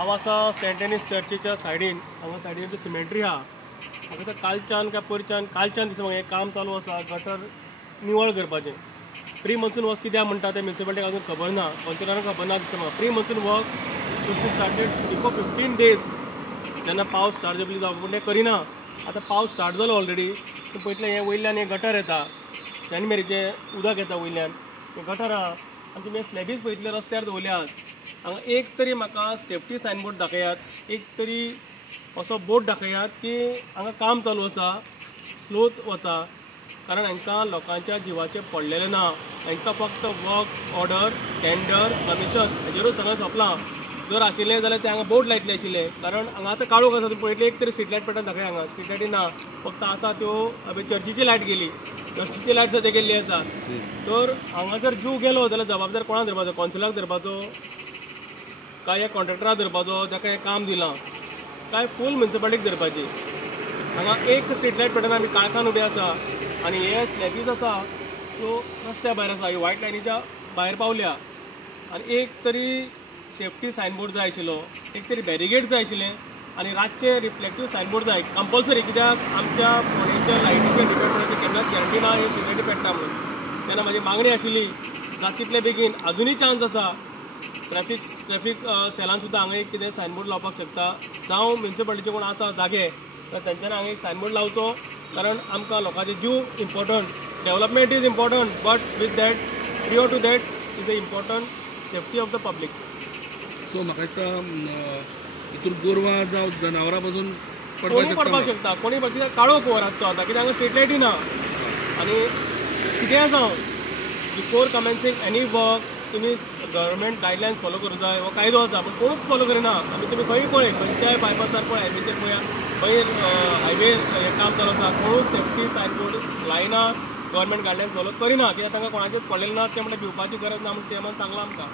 हांव आसा Saint Annie's चर्चीच्या सायडीन हांगा सायडीन सिमेंट्री आहा. म्हाका कालच्यान काय परच्यान कालच्यान दिसता म्हाका हें काम चालू आसा गटर निवळ करपाचें. प्री मन्सून वर्क कित्याक म्हणटा तें म्युनिसिपालिटीक अजून खबर ना, कौन्सिलरांक खबर ना दिसता म्हाका. Pre monsoon work should be started before 15 days जेन्ना पावस स्टार्ट जातली जावं पूण तें करिना. आतां पावस स्टार्ट जालो ऑलरेडी. पूण पळयतलें हें वयल्यान हें गटर येता, सेंट मेरीचें उदक येता वयल्यान, हें गटर आहा आनी तुमी स्लॅबीज पळयतले रस्त्यार दवरल्यात. हांगा एक तरी म्हाका सेफ्टी सायनबोर्ड दाखयात, एक तरी असो बोर्ड दाखयात की हांगा काम चालू आसा, स्लोच वचा. कारण हांकां लोकांच्या जिवाचें पडलेलें ना. हांकां फक्त वर्क ऑर्डर, टेंडर, कमिशन हेजेरूच सगळें सोंपलां. जर आशिल्लें जाल्यार ते हांगा बोर्ड लायतले आशिल्ले. कारण हांगा आतां काळोख आसा, तुमी पळयतले एक तरी स्ट्रीट लायट पेटोवन दाखया. हांगा स्ट्रीट लायटी ना, फक्त आसा त्यो चर्चीची लायट गेली, चर्चीची लायट सद्या गेल्ली आसा. तर हांगा जर जीव गेलो जाल्यार जबाबदार कोणाक धरपाचो? कौन्सिलाक धरपाचो काय ह्या कॉन्ट्रॅक्टराक धरपाचो जाका हें काम दिलां, काय फूल म्युनिसिपालिटीक धरपाची? हांगा एक स्ट्रीट लायट पेटोवन आमी काळखान उबे आसा आनी हे स्लॅबीज आसा त्यो रस्त्या भायर आसा, व्हायट लायनीच्या भायर पावल्या. आनी एक तरी सेफ्टी सायनबोर्ड जाय आशिल्लो, एक तरी बॅरिगेड जाय आशिल्लें आनी रातचे रिफ्लेक्टीव सायनबोर्ड जाय कंपल्सरी. कित्याक आमच्या फोंडेच्या लायटीच्या डिपार्टमेंटाची केन्नाच गॅरंटी ना ही सिक्युरिटी पेट्टा म्हणून. तेन्ना म्हाजी मागणी आशिल्ली जाता तितले बेगीन, अजुनूय चान्स आसा, ट्रॅफीक सेलान सुद्दां हांगा एक कितें सायनबोर्ड लावपाक शकता. जावं म्युनिसिपालिटीचे कोण आसा जागे तर तेंच्यांनी हांगा एक सायनबोर्ड लावचो. कारण आमकां लोकांचे जीव important, development is important, but with that prior to that is the important safety of the public. So म्हाका दिसता हितून गोरवां जावं जनावरां पासून कोणी पडपाक शकता, कोणी कित्याक काळोख रातचो आता, कित्याक हांगा स्ट्रीट लायटी ना. आनी कितेंय जावं बिफोर कमेन्सिंग एनी वर्क तुमी गव्हर्मेंट गायडलायन्स फॉलो करूंक जाय. हो कायदो आसा पूण कोणूच फॉलो करिना. आनी तुमी खंय पळय, खंयच्याय बायपासार पळय, हायवेचेर पळया, खंय हायवे हें काम चालू आसा, कोणूच सेफ्टी सायनबोर्ड लायना, गव्हर्मेंट गायडलायन्स फॉलो करिना. कित्याक तांकां कोणाचेच पडलेलें ना, ते म्हणटा भिवपाची गरज ना म्हणून ते सांगलां आमकां.